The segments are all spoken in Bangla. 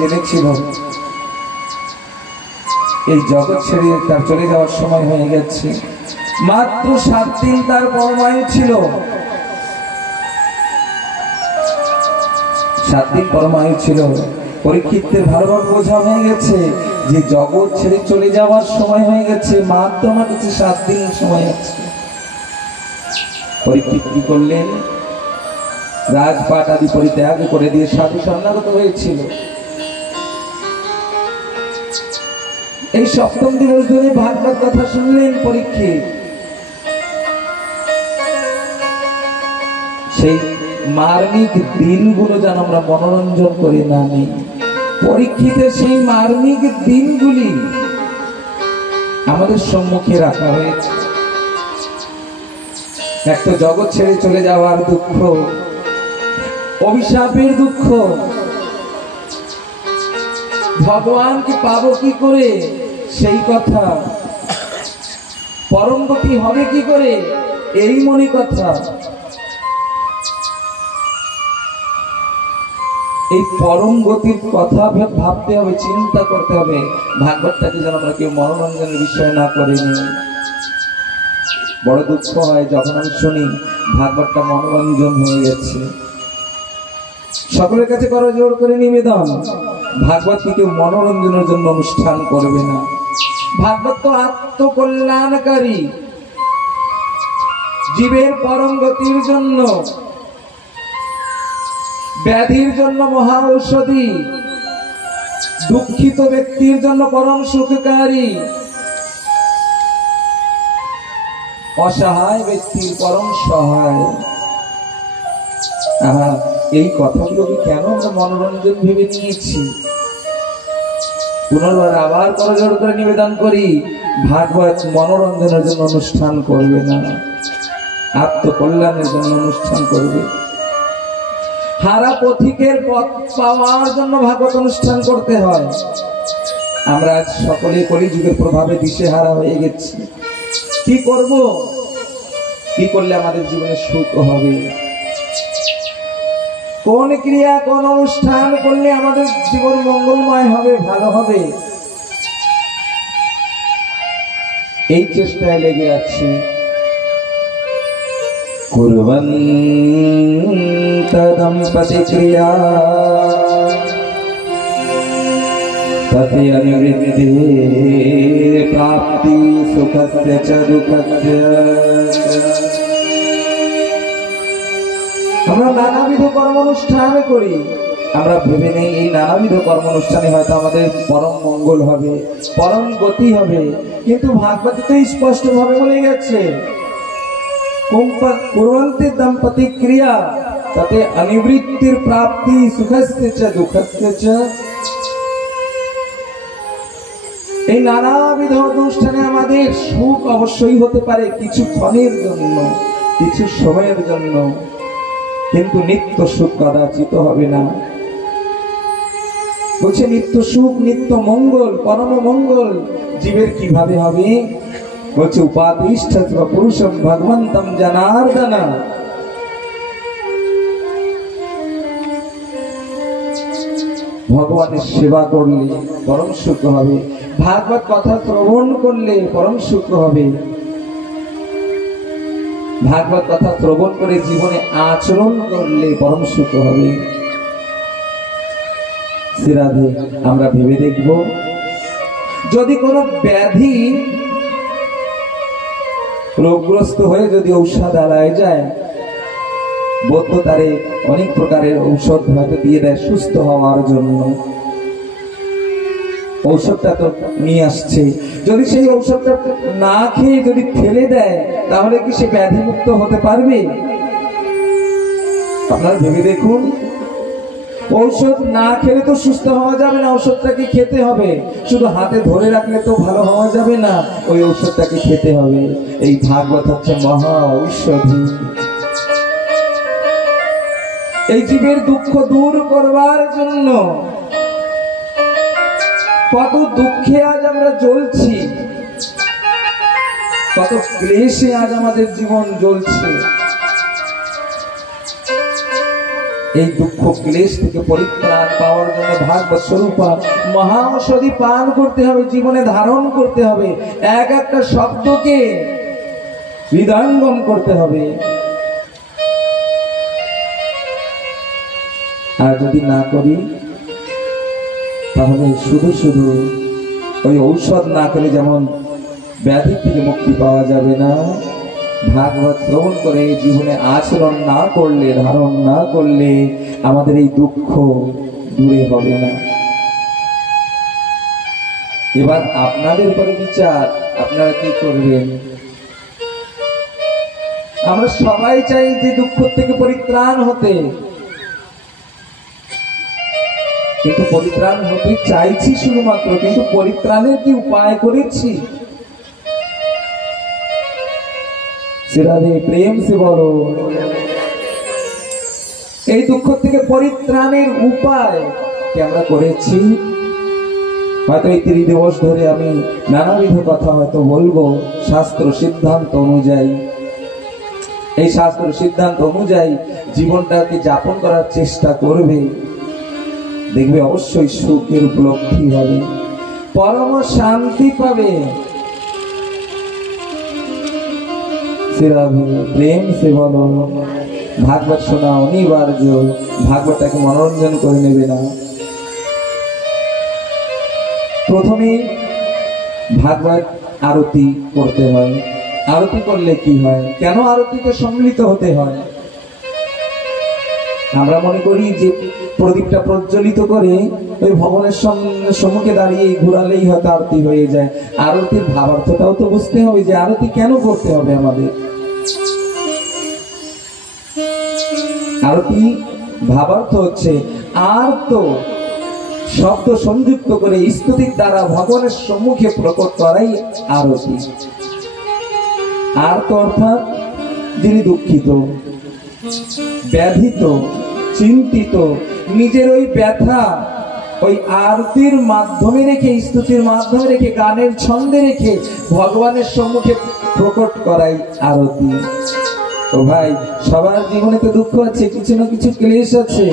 জেনেছিল এই জগৎ ছেড়ে তার চলে যাওয়ার সময় হয়ে গেছে। মাত্র 7 দিন তার পরমায়ু ছিল। 7 দিন পরমায়ু ছিল। পরীক্ষিতের ভালোভাবে বোঝা হয়ে গেছে যে জগৎ ছেড়ে চলে যাওয়ার সময় হয়ে গেছে, মাত্র আমার কাছে 7 দিন সময় আছে। পরীক্ষিত কি করলেন? রাজপাট আদি পরিত্যাগ করে দিয়ে সাধু শরণাগত হয়েছিল। এই 7ম দিবস ধরে ভাগবত কথা শুনলেন পরীক্ষিত। সেই মার্মিক দিনগুলো যেন আমরা মনোরঞ্জন করে না নিই। পরীক্ষিতের সেই মার্মিক দিনগুলি আমাদের সম্মুখে রাখা হয়েছে। একটা জগৎ ছেড়ে চলে যাওয়ার দুঃখ, অভিশাপের দুঃখ, ভগবানকে পাবো কি করে সেই কথা, পরম গতি হবে কি করে এই মনে কথা। এই পরম গতির কথা ভাবতে হবে, চিন্তা করতে হবে। ভাগবতটাকে যেন আমরা কেউ মনোরঞ্জনের বিষয় না করে নিই। বড় দুঃখ হয় যখন আমি শুনি ভাগবতটা মনোরঞ্জন হয়ে গেছে। সকলের কাছে করো জোর করে নিবেদন, ভাগবতকে কেউ মনোরঞ্জনের জন্য অনুষ্ঠান করবে না। ভাগবত তো আত্মকল্যাণকারী, জীবের পরম গতির জন্য, ব্যাধির জন্য মহা ঔষধি, দুঃখিত ব্যক্তির জন্য পরম সুখকারী, অসহায় ব্যক্তির পরম সহায়। এই কথাগুলোকে কেন আমরা মনোরঞ্জন ভেবে নিয়েছি? পুনর্বার আবার করজোড় করে নিবেদন করি, ভাগবত মনোরঞ্জনের জন্য অনুষ্ঠান করবে না, আত্মকল্যাণের জন্য অনুষ্ঠান করবে। হারা পথিকের পথ পাওয়ার জন্য ভাগবত অনুষ্ঠান করতে হয়। আমরা আজ সকলে কলিযুগের প্রভাবে দিশেহারা হয়ে গেছি। কি করব? কি করলে আমাদের জীবনে সুখ হবে? কোন ক্রিয়া, কোন অনুষ্ঠান করলে আমাদের জীবন মঙ্গলময় হবে, ভালো হবে, এই চেষ্টায় লেগে আছি। কুর্বন্ত দম্পতি ক্রিয়া ততে অনিবৃত্তি প্রাপ্তি সুখস্য চ দুঃখস্য। আমরা নানাবিধ কর্ম অনুষ্ঠান করি, আমরা ভেবে নেই এই নানাবিধ কর্ম অনুষ্ঠানে হয়তো আমাদের পরম মঙ্গল হবে, পরম গতি হবে। কিন্তু ভাগবতে তো স্পষ্ট ভাবে বলে গেছে, কুর্বন্তে দম্পতি ক্রিয়া তাতে অনিবৃত্তির প্রাপ্তি সুখস্য চ দুঃখস্য চ। এই নানাবিধ অনুষ্ঠানে আমাদের সুখ অবশ্যই হতে পারে কিছু ক্ষণের জন্য, কিছু সময়ের জন্য, কিন্তু নিত্য সুখ কদাচিত হবে না। বলছে নিত্য সুখ, নিত্য মঙ্গল, পরম মঙ্গল জীবের কিভাবে হবে? বলছে উপাদিষ্ঠ পুরুষম ভগবন্তম জনার্দন। ভগবানের সেবা করলে পরম সুখ হবে, ভাগবত কথা শ্রবণ করলে পরম সুখ হবে। ভাগবত কথা শ্রবণ করে জীবনে আচরণ করলে পরম সুখ হবে। শ্রীরাধে, আমরা ভেবে দেখব, যদি কোনো ব্যাধি রোগগ্রস্ত হয়ে যদি ঔষধালয়ে যায়, বৌদ্ধ তারে অনেক প্রকারের ঔষধ হয়তো দিয়ে দেয় সুস্থ হওয়ার জন্য। ঔষধটা তো নিয়ে আসছে, যদি সেই ঔষধটা না খেয়ে যদি ফেলে দেয়, তাহলে কি সে ব্যাধিমুক্ত হতে পারবে? আপনারা ভেবে দেখুন, ঔষধ না খেলে তো সুস্থ হওয়া যাবে না, ঔষধটাকে খেতে হবে। শুধু হাতে ধরে রাখলে তো ভালো হওয়া যাবে না, ওই ঔষধটাকে খেতে হবে। এই ভাগবত হচ্ছে মহা ঔষধি। এই জীবের দুঃখ দূর করবার জন্য, কত দুঃখে আজ আমরা জ্বলছি, কত ক্লেশে আজ আমাদের জীবন জ্বলছে। এই দুঃখ ক্লেশ থেকে পরিত্রাণ পাওয়ার জন্য ভাগবত স্বরূপা মহাঔষধি পান করতে হবে, জীবনে ধারণ করতে হবে, এক একটা শব্দকে হৃদয়ঙ্গম করতে হবে। আর যদি না করি তাহলে শুধু শুধু ওই ঔষধ না করে যেমন ব্যাধি থেকে মুক্তি পাওয়া যাবে না, ভাগবত শ্রবণ করে জীবনে আচরণ না করলে, ধারণ না করলে আমাদের এই দুঃখ দূরে হবে না। এবার আপনাদের উপরে বিচার, আপনারা কি করবেন? আমরা সবাই চাই যে দুঃখ থেকে পরিত্রাণ হতে, কিন্তু পরিত্রাণ হতে চাইছি শুধুমাত্র, কিন্তু পরিত্রাণের কি উপায় করেছি? প্রেম সে বলো, এই দুঃখ থেকে পরিত্রাণের উপায় কি আমরা করেছি? হয়তো এই 3 দিবস ধরে আমি নানাবিধ কথা হয়তো বলবো শাস্ত্র সিদ্ধান্ত অনুযায়ী। এই শাস্ত্র সিদ্ধান্ত অনুযায়ী জীবনটাকে যাপন করার চেষ্টা করবে, দেখবে অবশ্যই সুখের উপলব্ধি হবে, পরম শান্তি পাবে। প্রেম সে বলো, ভাগবত শোনা অনিবার্য, ভাগবতটাকে মনোরঞ্জন করে নেবে না। প্রথমে ভাগবত আরতি করতে হয়। আরতি করলে কি হয়? কেন আরতিতে সম্মিলিত হতে হয়? আমরা মনে করি যে প্রদীপটা প্রজ্বলিত করে ওই ভবনের সম্মুখে দাঁড়িয়ে ঘুরালেই হয়তো আরতি হয়ে যায়। আরতির ভাবার্থটাও তো বুঝতে হবে যে আরতি কেন করতে হবে আমাদের। আরতি ভাবার্থ হচ্ছে আর তো শব্দ সংযুক্ত করে স্তুতির দ্বারা ভগবানের সম্মুখে প্রকট করাই আরতি। আর তো অর্থাৎ যিনি দুঃখিত, ব্যাধিত, চিন্তিত, নিজের ওই ব্যথা ওই আরতির মাধ্যমে রেখে, স্তুতির মাধ্যমে রেখে, গানের ছন্দে রেখে ভগবানের সম্মুখে প্রকট করাই আরতি। তো ভাই, সবার জীবনে তো দুঃখ আছে, কিছু না কিছু ক্লেশ আছে।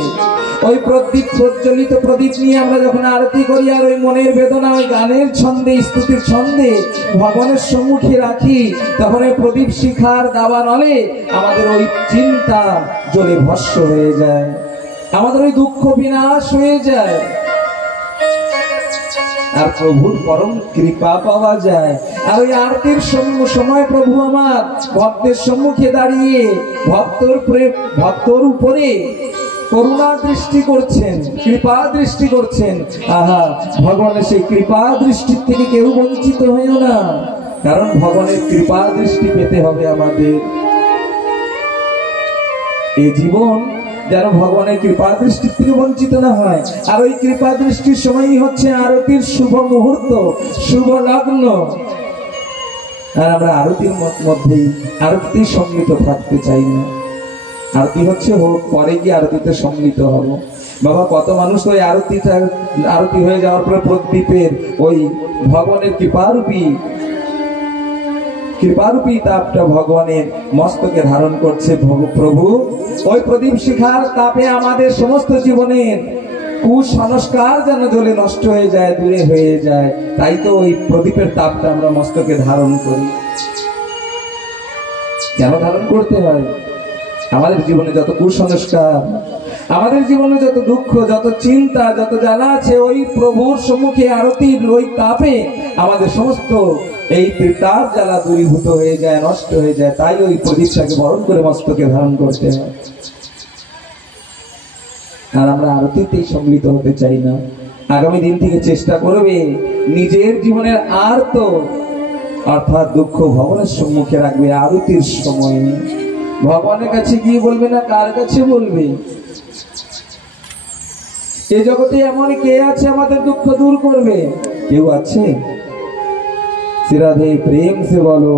ওই প্রদীপ, প্রজ্বলিত প্রদীপ নিয়ে আমরা যখন আরতি করি আর ওই মনের বেদনা ওই গানের ছন্দে, স্তুতির ছন্দে ভগবানের সম্মুখে রাখি, তখন ওই প্রদীপ শিখার দাবানলে আমাদের ওই চিন্তা জ্বলে ভস্ম হয়ে যায়, আমাদের ওই দুঃখ বিনাশ হয়ে যায়, আর প্রভুর পরম কৃপা পাওয়া যায়। আর ওই আরতির সময় প্রভু আমার ভক্তের সম্মুখে দাঁড়িয়ে ভক্তর উপরে করুণা দৃষ্টি করছেন, কৃপা দৃষ্টি করছেন। আহা, ভগবানের সেই কৃপা দৃষ্টির থেকে কেউ বঞ্চিত হইও না, কারণ ভগবানের কৃপা দৃষ্টি পেতে হবে আমাদের। এই জীবন যেন ভগবানের কৃপা দৃষ্টির থেকে বঞ্চিত না হয়। আর ওই কৃপা দৃষ্টির সময়ই হচ্ছে আরতির শুভ মুহূর্ত, শুভ লগ্ন। আর আমরা আরতির মধ্যেই আরতিতে সম্মিলিত থাকতে চাই না। আরতি হচ্ছে হোক, পরে গিয়ে আরতিতে সম্মিলিত হব। বাবা, কত মানুষ ওই আরতি হয়ে যাওয়ার পরে প্রদীপের ওই ভগবানের কৃপারূপী তাপটা ভগবানের মস্তকে ধারণ করছে। প্রভু ওই প্রদীপ শিখার তাপে আমাদের সমস্ত জীবনের কুসংস্কার যেন জ্বলে নষ্ট হয়ে যায়, দূরে হয়ে যায়। তাই তো ওই প্রদীপের তাপটা আমরা মস্তকে ধারণ করি। কেন ধারণ করতে হয়? আমাদের জীবনে যত কুসংস্কার, আমাদের জীবনে যত দুঃখ, যত চিন্তা, যত জ্বালা আছে, ওই প্রভুর সম্মুখে আরতির ওই তাপে আমাদের সমস্ত এই তাপ জ্বালা দূরীভূত হয়ে যায়, নষ্ট হয়ে যায়। তাই ওই প্রদীপটাকে বরণ করে মস্তকে ধারণ করতে হয়। আর আমরা আরতিতেই সম্মিলিত হতে চাই না। আগামী দিন থেকে চেষ্টা করবে নিজের জীবনের আর তো অর্থাৎ দুঃখ ভগবানের সম্মুখে রাখবে। আরতির সময় ভগবানের কাছে গিয়ে বলবে না, কার কাছে বলবে? এই জগতে এমন কে আছে আমাদের দুঃখ দূর করবে? কেউ আছে? রাধে, প্রেম সে বলো,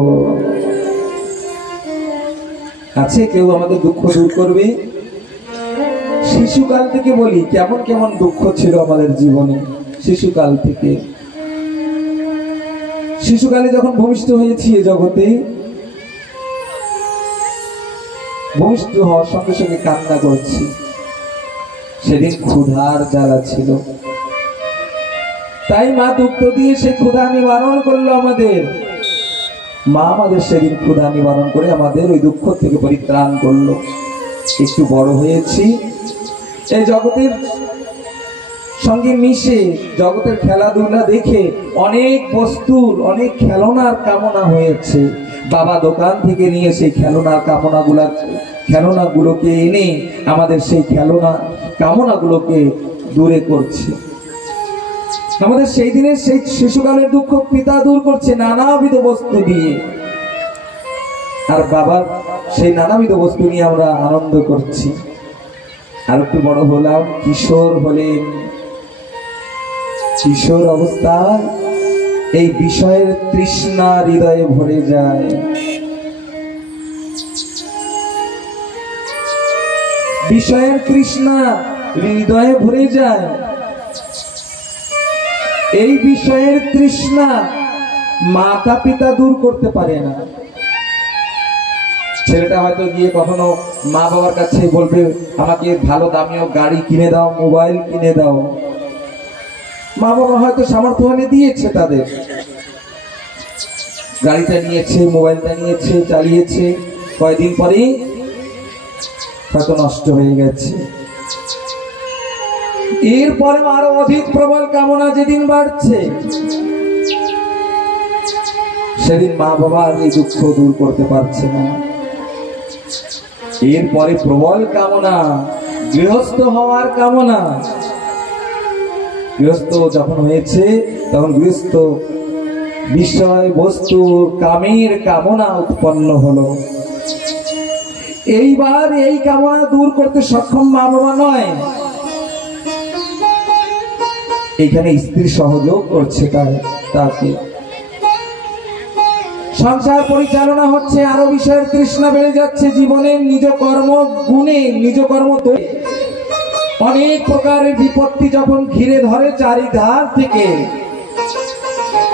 আছে কেউ আমাদের দুঃখ দূর করবে? শিশুকাল থেকে বলি কেমন কেমন দুঃখ ছিল আমাদের জীবনে। শিশুকালে যখন ভূমিষ্ঠ হয়েছি এ জগতে, ভূমিষ্ঠ হওয়ার সঙ্গে সঙ্গে কান্না করছি। সেদিন ক্ষুধার জ্বালা ছিল, তাই মা দুগ্ধ দিয়ে সেই ক্ষুধা নিবারণ করলো আমাদের। মা আমাদের সেদিন ক্ষুধা নিবারণ করে আমাদের ওই দুঃখ থেকে পরিত্রাণ করলো। একটু বড় হয়েছি, এই জগতের সঙ্গে মিশে জগতের খেলাধুলা দেখে অনেক বস্তুর, অনেক খেলনার কামনা হয়েছে। বাবা দোকান থেকে নিয়ে সেই খেলনাগুলোকে এনে আমাদের সেই কামনাগুলোকে দূরে করছে। আমাদের সেই দিনের সেই শিশুকালের দুঃখ পিতা দূর করছে নানাবিধ বস্তু দিয়ে, আর বাবার সেই নানাবিধ বস্তু নিয়ে আমরা আনন্দ করছি। আর একটু বড় হলাম, কিশোর হলেন। কিশোর অবস্থায় এই বিষয়ের তৃষ্ণা হৃদয়ে ভরে যায়। বিষয়ের তৃষ্ণা হৃদয়ে ভরে যায়। এই বিষয়ের তৃষ্ণা মাতা পিতা দূর করতে পারে না। ছেলেটা হয়তো গিয়ে কখনো মা বাবার কাছে বলবে, আমাকে ভালো দামিও গাড়ি কিনে দাও, মোবাইল কিনে দাও। মা বাবা হয়তো সামর্থ্য এনে দিয়েছে, তাদের গাড়িটা নিয়েছে, মোবাইলটা নিয়েছে, চালিয়েছে, কয়েকদিন পরেই হয়তো নষ্ট হয়ে গেছে। এরপরে আরো অধিক প্রবল কামনা যেদিন বাড়ছে, সেদিন মা বাবা আর এই দুঃখ দূর করতে পারছে না। এরপরে প্রবল কামনা, গৃহস্থ হওয়ার কামনা। গৃহস্থ যখন হয়েছে, তখন গৃহস্থ বিষয় বস্তু কামের কামনা উৎপন্ন হলো। এইবার এই কামনা দূর করতে সক্ষম মা বাবা নয়, এখানে স্ত্রী সহযোগ করছে তাকে। সংসার পরিচালনা হচ্ছে, আরো বিষয়ের তৃষ্ণা বেড়ে যাচ্ছে। জীবনের নিজ কর্ম গুণে, নিজ কর্ম অনেক প্রকারের বিপত্তি যখন ঘিরে ধরে চারিধার থেকে,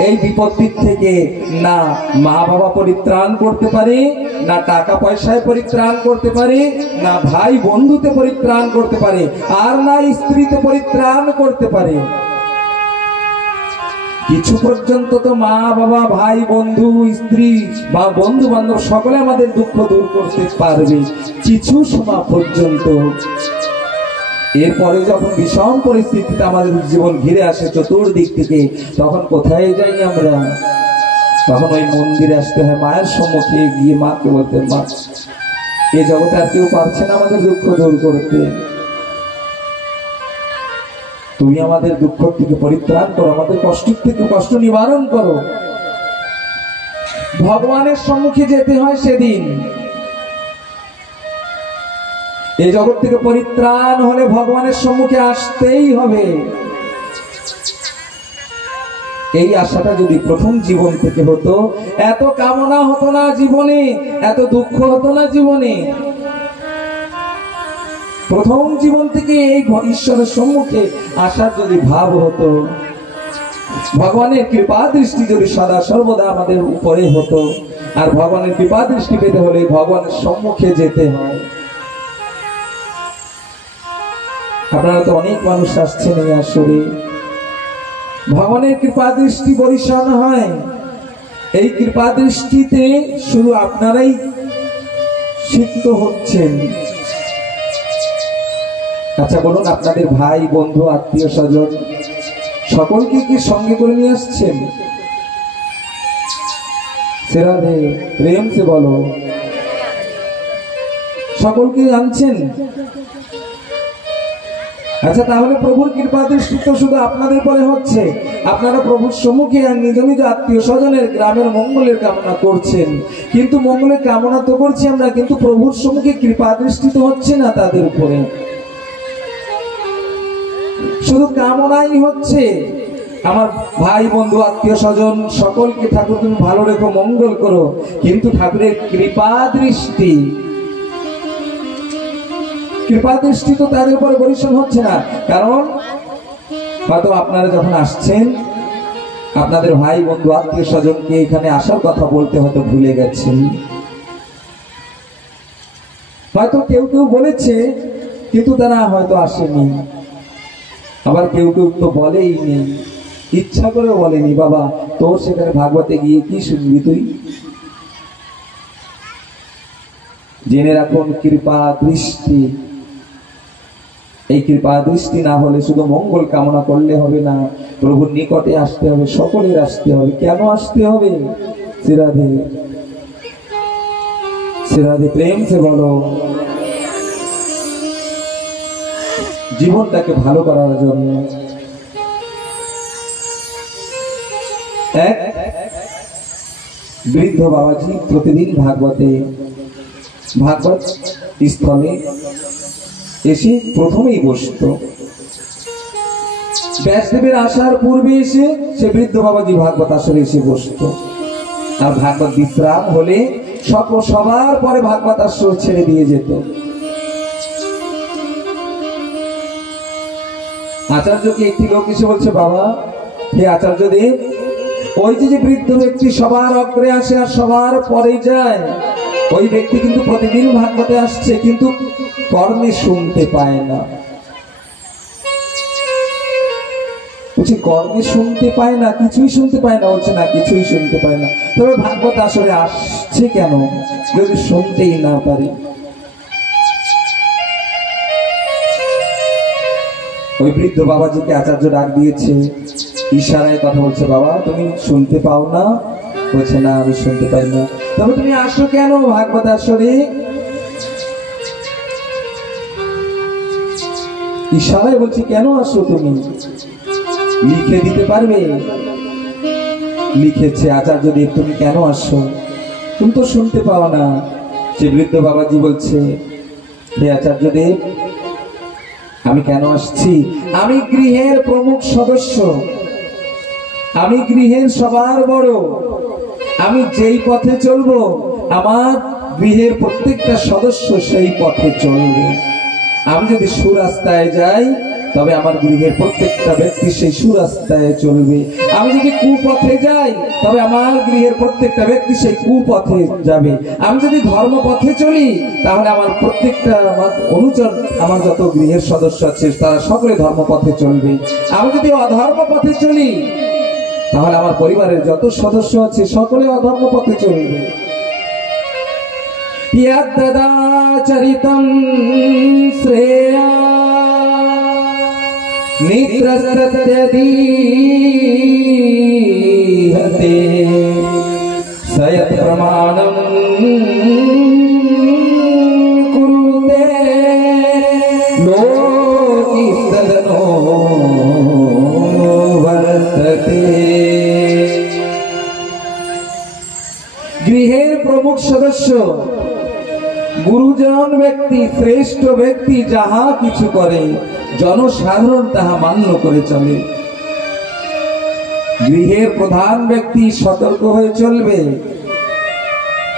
এই বিপত্তির থেকে না মা বাবা পরিত্রাণ করতে পারে, না টাকা পয়সায় পরিত্রাণ করতে পারে, না ভাই বন্ধুতে পরিত্রাণ করতে পারে, আর না স্ত্রীতে পরিত্রাণ করতে পারে। কিছু পর্যন্ত তো মা বাবা, ভাই বন্ধু, স্ত্রী বা বন্ধু বান্ধব সকলে আমাদের দুঃখ দূর করতে পারবে কিছু সময় পর্যন্ত। এরপরে যখন বিষম পরিস্থিতিতে আমাদের জীবন ঘিরে আসে চতুর্দিক থেকে, তখন কোথায় যাই আমরা? তখন ওই মন্দিরে আসতে হয়, মায়ের সম্মুখে গিয়ে মাকে বলতে, মা এ জগতে আর কেউ পারছে না আমাদের দুঃখ দূর করতে, তুমি আমাদের দুঃখ থেকে পরিত্রাণ করো, আমাদের কষ্ট থেকে কষ্ট নিবারণ করো। ভগবানের সম্মুখে যেতে হয় সেদিন। এই জগৎ থেকে পরিত্রাণ হলে ভগবানের সম্মুখে আসতেই হবে। এই আশাটা যদি প্রথম জীবন থেকে হতো, এত কামনা হতো না জীবনে, এত দুঃখ হতো না জীবনে। প্রথম জীবন থেকে এই ঈশ্বরের সম্মুখে আসার যদি ভাব হতো, ভগবানের কৃপা দৃষ্টি যদি সদা সর্বদা আমাদের উপরে হতো, আর ভগবানের কৃপা দৃষ্টি পেতে হলে ভগবানের সম্মুখে যেতে হয়। আপনারা তো অনেক মানুষ আসছেন এই আসরে, ভগবানের কৃপা দৃষ্টি বরিশান হয়। এই কৃপা দৃষ্টিতে শুধু আপনারাই সিক্ত হচ্ছেন। আচ্ছা বলুন, আপনাদের ভাই বন্ধু আত্মীয় স্বজন সকলকে কি সঙ্গে করে নিয়ে আসছেন? সেরাধে প্রেম সে বলো, সকলকে আনছেন? আচ্ছা, তাহলে প্রভুর কৃপা দৃষ্টি তো শুধু আপনাদের পরে হচ্ছে। আপনারা প্রভুর সম্মুখে নিজ নিজ আত্মীয় স্বজনের গ্রামের মঙ্গলের কামনা করছেন, কিন্তু মঙ্গলের কামনা তো করছি আমরা, কিন্তু প্রভুর সম্মুখে কৃপা দৃষ্টি তো হচ্ছে না তাদের উপরে। শুধু কামনাই হচ্ছে, আমার ভাই বন্ধু আত্মীয় স্বজন সকলকে ঠাকুর তুমি ভালো রেখো, মঙ্গল করো, কিন্তু ঠাকুরের কৃপা দৃষ্টি তো তাদের উপরে পরিশ্রম হচ্ছে না। কারণ হয়তো আপনারা যখন আসছেন, আপনাদের ভাই বন্ধু আত্মীয় স্বজনকে এখানে আসার কথা বলতে হয়তো ভুলে গেছেন। হয়তো কেউ কেউ বলেছে কিন্তু তারা হয়তো আসেনি। আবার কেউ কেউ তো বলেই নেই, ইচ্ছা করে বলেনি। বাবা তোর সেখানে ভাগবতে গিয়ে কি শুনবি তুই? জেনে রাখুন কৃপা দৃষ্টি, এই কৃপা দৃষ্টি না হলে শুধু মঙ্গল কামনা করলে হবে না, প্রভুর নিকটে আসতে হবে, সকলের আসতে হবে। কেন আসতে হবে? শ্রী রাধে শ্রী রাধে, প্রেম সে বলো। জীবনটাকে ভালো করার জন্য। এক বৃদ্ধ বাবাজি প্রতিদিন ভাগবত স্থলে এসে প্রথমেই বসত। ব্যাসদেবের আসার পূর্বে এসে সে বৃদ্ধ বাবাজি ভাগবত আসরে এসে বসত। আর ভাগবত বিশ্রাম হলে সবার পরে ভাগবত আসর ছেড়ে দিয়ে যেত। আচার্যকে একটি লোক এসে বলছে, বাবা হে আচার্য দেব, ওই যে বৃদ্ধ ব্যক্তি সবার অগ্রে আসে আর সবার পরে যায়, ওই ব্যক্তি কিন্তু প্রতিদিন ভাগবতে আসছে, কিন্তু কর্ণে শুনতে পায় না। বলছি কর্ণে শুনতে পায় না, কিছুই শুনতে পায় না? বলছে না, কিছুই শুনতে পায় না। তবে ভাগবত আসরে আসছে কেন যদি শুনতেই না পারি? ওই বৃদ্ধ বাবাজিকে আচার্য ডাক দিয়েছে, ইশারায় কথা বলছে, বাবা তুমি শুনতে পাও না? বলছে না, আমি শুনতে পাই না। তবে তুমি আসো কেন ভাগবত আসরে? ইশারায় বলছি, কেন আসো তুমি? লিখে দিতে পারবে? লিখেছে, আচার্য দেব তুমি কেন আসো? তুমি তো শুনতে পাও না। সে বৃদ্ধ বাবাজি বলছে, হে আচার্য দেব, আমি কেন আসছি? আমি গৃহের প্রমুখ সদস্য, আমি গৃহের সবার বড়। আমি যেই পথে চলবো আমার গৃহের প্রত্যেকটা সদস্য সেই পথে চলবে। আমি যদি সুরাস্তায় যাই তবে আমার গৃহের প্রত্যেকটা ব্যক্তি সেই সুরাস্তায় চলবে। আমি যদি কুপথে যাই তবে আমার গৃহের প্রত্যেকটা ব্যক্তি সেই কুপথে যাবে। আমি যদি ধর্মপথে চলি তাহলে আমার প্রত্যেকটা আমার অনুচর, আমার যত গৃহের সদস্য আছে তারা সকলে ধর্মপথে চলবে। আমি যদি অধর্ম পথে চলি তাহলে আমার পরিবারের যত সদস্য আছে সকলে অধর্ম পথে চলবে। চরিতম শ্রেয়া নিদ্রস্তে সয়ত প্রমাণম কুরুতে লোকিস্তদনো বর্ততে। গৃহের প্রমুখ সদস্য গুরুজন ব্যক্তি, শ্রেষ্ঠ ব্যক্তি যাহা কিছু করে জনসাধারণ তাহা মান্য করে চলে। গৃহের প্রধান ব্যক্তি সতর্ক হয়ে চলবে,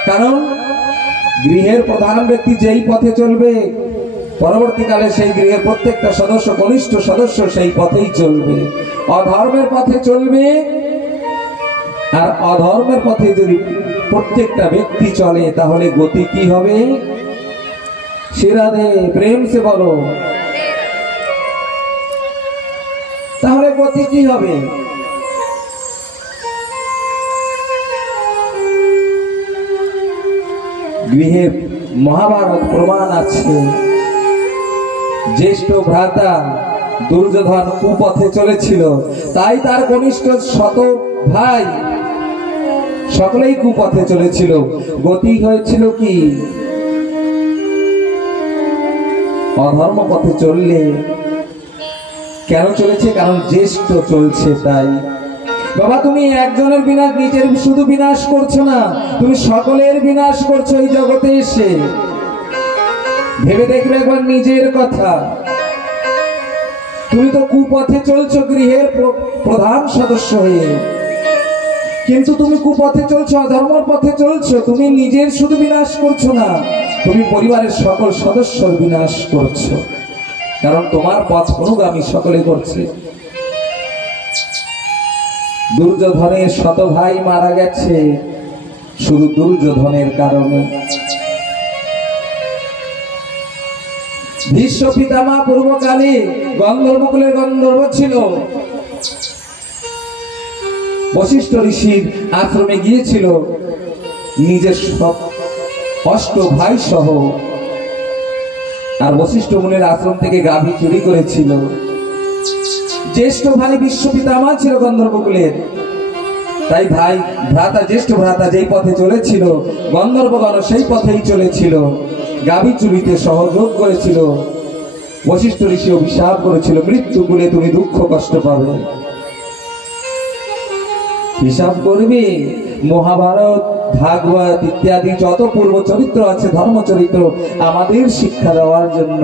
কারণ গৃহের প্রধান ব্যক্তি যেই পথে চলবে পরবর্তীকালে সেই গৃহের প্রত্যেকটা সদস্য, কনিষ্ঠ সদস্য সেই পথেই চলবে। অধর্মের পথে চলবে, আর অধর্মের পথে যদি প্রত্যেকটা ব্যক্তি চলে তাহলে গতি কি হবে? শ্রী রাধে, প্রেম সে বলো। তাহলে গতি কি হবে? গৃহে মহাভারত প্রমাণ আছে। জ্যেষ্ঠ ভ্রাতা দুর্যোধন কুপথে চলেছিল, তাই তার কনিষ্ঠ শত ভাই সকলেই কুপথে চলেছিল। গতি হয়েছিল কি? অধর্ম পথে চললে। কেন চলেছে? কারণ জ্যেষ্ঠ চলছে তাই। বাবা তুমি একজনের বিনাশ, নিজের শুধু বিনাশ করছো না, তুমি সকলের বিনাশ করছো এই জগতে এসে। ভেবে দেখবে একবার নিজের কথা। তুমি তো কুপথে চলছো গৃহের প্রধান সদস্য হয়ে, কিন্তু তুমি কুপথে চলছো, অধর্মের পথে চলছো। তুমি নিজের শুধু বিনাশ করছো না, তুমি পরিবারের সকল সদস্যর বিনাশ করছো, কারণ তোমার পথ অনুগামী সকলে করছে। দুর্যোধনের শত ভাই মারা গেছে শুধু দুর্যোধনের কারণে। ভীষ্ম পিতামহ পূর্বকালে গন্ধর্বকুলের গন্ধর্ব ছিল। বশিষ্ঠ ঋষির আশ্রমে গিয়েছিল নিজের সব 8 ভাই সহ, আর বশিষ্ঠ মুনির আশ্রম থেকে গাভী চুরি করেছিল। জ্যেষ্ঠ ভাই বিশ্ব পিতামহ ছিল গন্ধর্বকুলের, তাই ভাই ভ্রাতা জ্যেষ্ঠ ভ্রাতা যেই পথে চলেছিল গন্ধর্বগণ সেই পথেই চলেছিল, গাভী চুরিতে সহযোগ করেছিল। বশিষ্ঠ ঋষি অভিশাপ করেছিল, মৃত্যুকুলে তুমি দুঃখ কষ্ট পাবে। হিসাব করবে মহাভারত, ভাগবত ইত্যাদি যত পূর্ব চরিত্র আছে ধর্ম চরিত্র আমাদের শিক্ষা দেওয়ার জন্য।